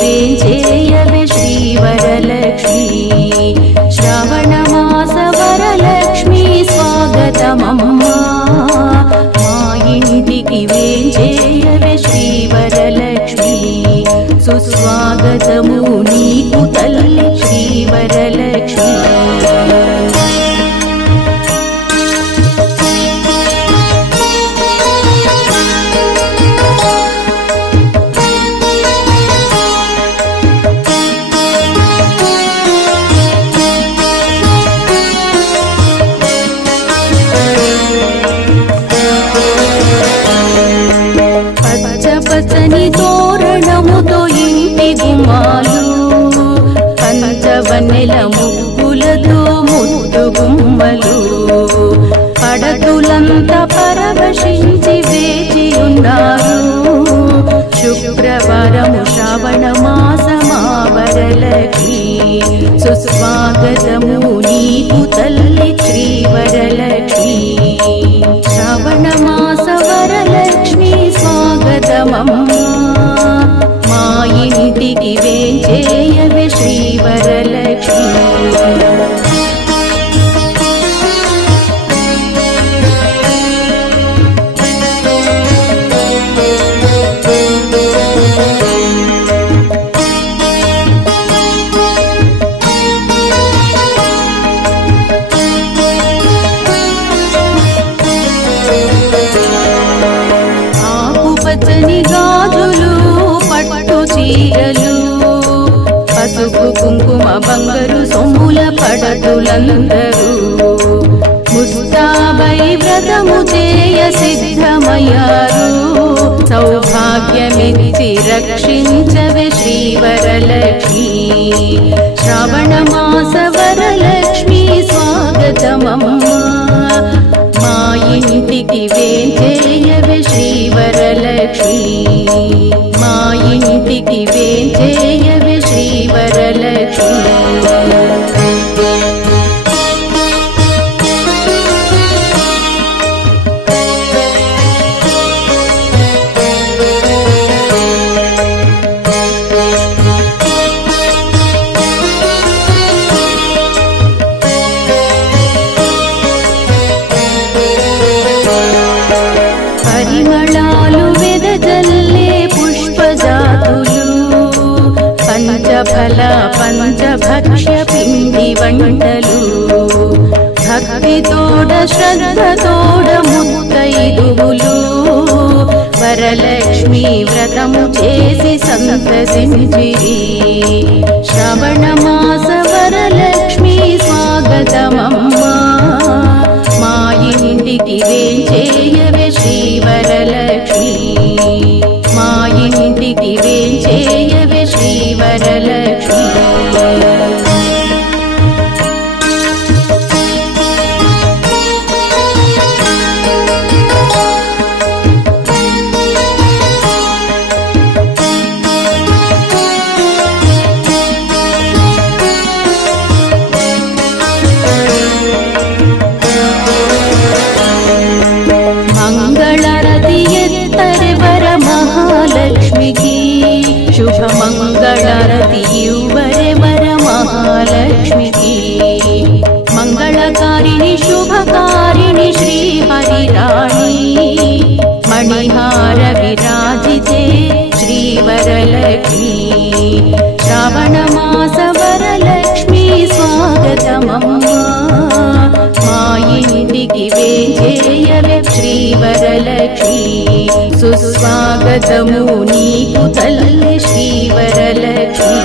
వేంచేయవే శ్రీవరలక్ష్మి శ్రావణ మాస వరలక్ష్మి స్వాగతమమ్మా మా ఇంటికి వేంచేయవే శ్రీవరలక్ష్మి సుస్వాగతము నీకు తల్లి శ్రీవరలక్ష్మి పచ్చని తోరణముతో ఇంటి గుమ్మాలు పంచవన్నెల ముగ్గులతో ముద్దు గుమ్మలు పడతులంతా పరవశించి వేచి ఉన్నారు శుక్రవారము శ్రావణ మాసమా వరలక్ష్మి సుస్వాగతము నీకు తల్లి శ్రీవరలక్ష్మి శ్రావణ మాస వరలక్ష్మి స్వాగతమమ్మా మా ఇంటికి వేంచేయవే శ్రీవరలక్ష్మి పచ్చని గాజులు పట్టు చీరలు పసుపు కుంకుమ బంగారు సొమ్ముల పడతులందరూ ముస్తాబై వ్రతము చేయ సిద్ధమయ్యారు సౌభాగ్యమిచ్చి రక్షించవే శ్రీవరలక్ష్మి శ్రావణ మాస వరలక్ష్మి స్వాగతమమ్మా మా ఇంటికి వేంచేయవే శ్రీవరలక్ష్మి మా ఇంటికి వేంచేయవే శ్రీవరలక్ష్మి పరిమళాలు వెదజల్లే పుష్పజాతులు పంచఫల పంచభక్ష్య పిండి వంటలు భక్తితోడ శ్రద్ధతోడ ముత్తైదువులు వరలక్ష్మి వ్రతము చేసి సంతసించిరి శ్రవణ మాస వరలక్ష్మి స్వాగతమమ్మా మా ఇంటికి వేంచేయవే శ్రీవరలక్ష్మి మా ఇంటికి వేంచేయవే శ్రీవరలక్ష్మి शुभ मंगलारती युवरे वर महालक्ष्मी की मंगलकारिणी शुभकारिणी श्री हरिराणी मणिहार विराजिते श्री वरलक्ष्मी श्रावण मास वरलक्ष्मी स्वागतमम्मा मा इंटिकी वेंచేయవే श्री वरलक्ष्मी सुस्वागतमु नीकु तल्ली श्री वरलक्ष्मी।